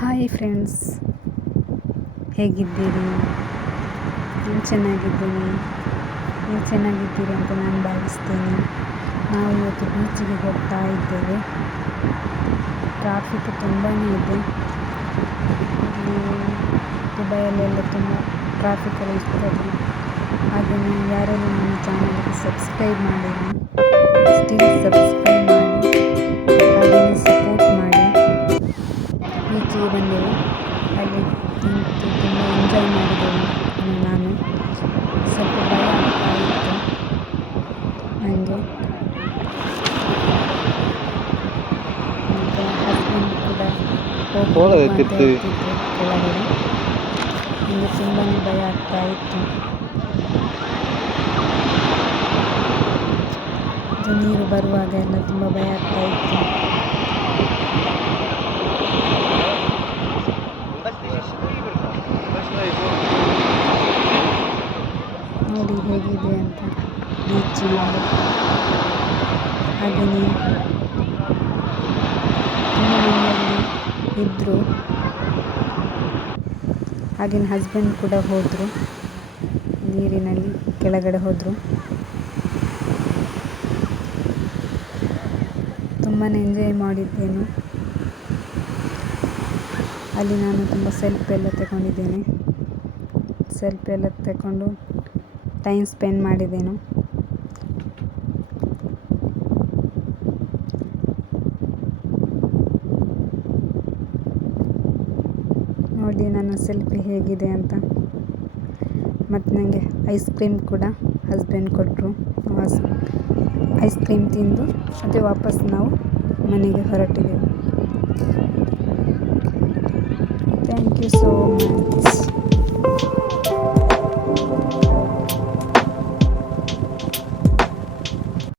Hi friends ಹೇಗಿದ್ದೀರಿ? ನೀವು ಚೆನ್ನಾಗಿದ್ದೀನಿ ನೀವು ಚೆನ್ನಾಗಿದ್ದೀರಿ ಅಂತ ನಾನು ಭಾವಿಸ್ತೇನೆ. ನಾವು ಇವತ್ತು ಬೀಚಿಗೆ ಹೋಗ್ತಾ ಇದ್ದೇವೆ. ಟ್ರಾಫಿಕ್ ತುಂಬಾ ಇದೆ. ದುಬೈಯಲ್ಲೆಲ್ಲ ತುಂಬ ಟ್ರಾಫಿಕೆಲ್ಲ ಇರ್ತದೆ. ಹಾಗೆಯೇ ಯಾರಾದರೂ ನನ್ನ ಚಾನಲ್ಗೆ ಸಬ್ಸ್ಕ್ರೈಬ್ ಮಾಡಿಲ್ಲ ಸ್ಟಿಲ್ ಸಬ್ಸ್ಕ್ರೈಬ್ ಬಂದೆವು ಅಲ್ಲಿ ತುಂಬ ಎಂಜಾಯ್ ಮಾಡಿದೆವು ನಾನು. ಸ್ವಲ್ಪ ಭಯ ಆಗ್ತಾ ಇತ್ತು. ನನಗೆ ಮತ್ತು ಹಸ್ಬೆಂಡ್ ಕೂಡ ಕೆಳಗಡೆ. ನನಗೆ ತುಂಬಾ ಭಯ ಆಗ್ತಾ ಇತ್ತು. ನೀರು ಬರುವಾಗ ಎಲ್ಲ ತುಂಬ ಭಯ ಆಗ್ತಾ ಇತ್ತು. ನೋಡಿ ಹೇಗಿದೆ ಅಂತ ಬೀಚ್ ನೋಡಿ ಹಾಗೆಯೇ ಮನೆಯಲ್ಲಿ ಇದ್ದರು ಹಾಗೆ ಹಸ್ಬೆಂಡ್ ಕೂಡ ಹೋದರು. ನೀರಿನಲ್ಲಿ ಕೆಳಗಡೆ ಹೋದರು. ತುಂಬಾ ಎಂಜಾಯ್ ಮಾಡಿದ್ದೇನೆ. ಅಲ್ಲಿ ನಾನು ತುಂಬ ಸೆಲ್ಫಿ ಎಲ್ಲ ತಗೊಂಡಿದ್ದೇನೆ. ಸೆಲ್ಫಿ ಎಲ್ಲ ತಗೊಂಡು ಟೈಮ್ ಸ್ಪೆಂಡ್ ಮಾಡಿದ್ದೇನು. ನೋಡಿ ನನ್ನ ಸೆಲ್ಫಿ ಹೇಗಿದೆ ಅಂತ. ಮತ್ತು ನನಗೆ ಐಸ್ ಕ್ರೀಮ್ ಕೂಡ ಹಸ್ಬೆಂಡ್ ಕೊಟ್ಟರು ಐಸ್ ಕ್ರೀಮ್ ತಿಂದು ಮತ್ತು ವಾಪಸ್ ನಾವು ಮನೆಗೆ ಹೊರಟಿದ್ದೆವು ಥ್ಯಾಂಕ್ ಯು ಸೋ ಮಚ್